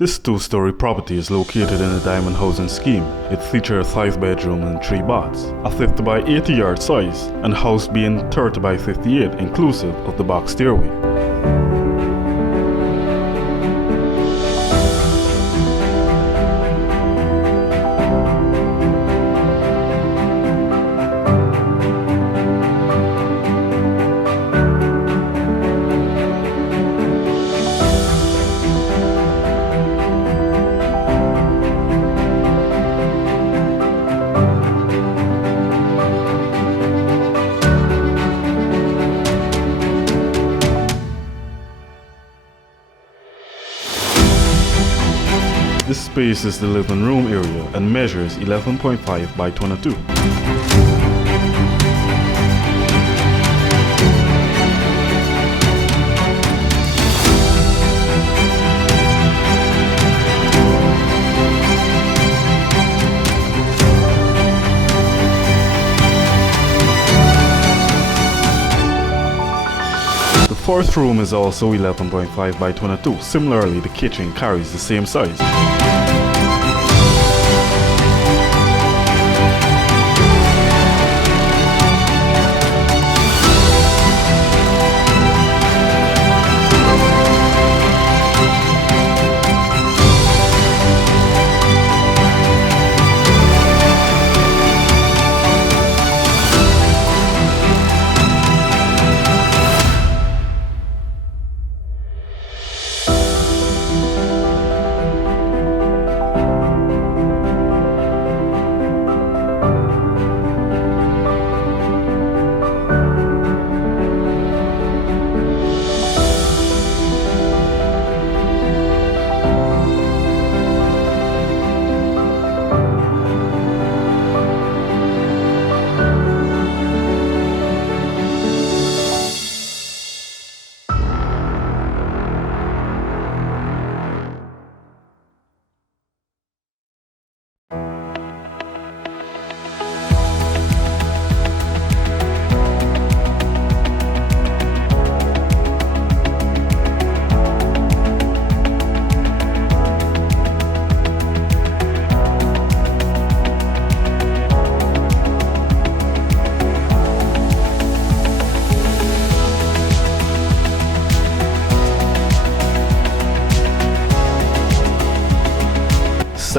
This two-story property is located in a diamond housing scheme. It features a 5-bedroom and 3 baths, a 50 by 80 yard size, and house being 30 by 58 inclusive of the box stairway. This space is the living room area and measures 11.5 by 22. The fourth room is also 11.5 by 22. Similarly, the kitchen carries the same size.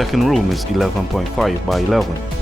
Second room is 11.5 by 11.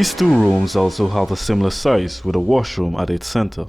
These two rooms also have a similar size with a washroom at its center.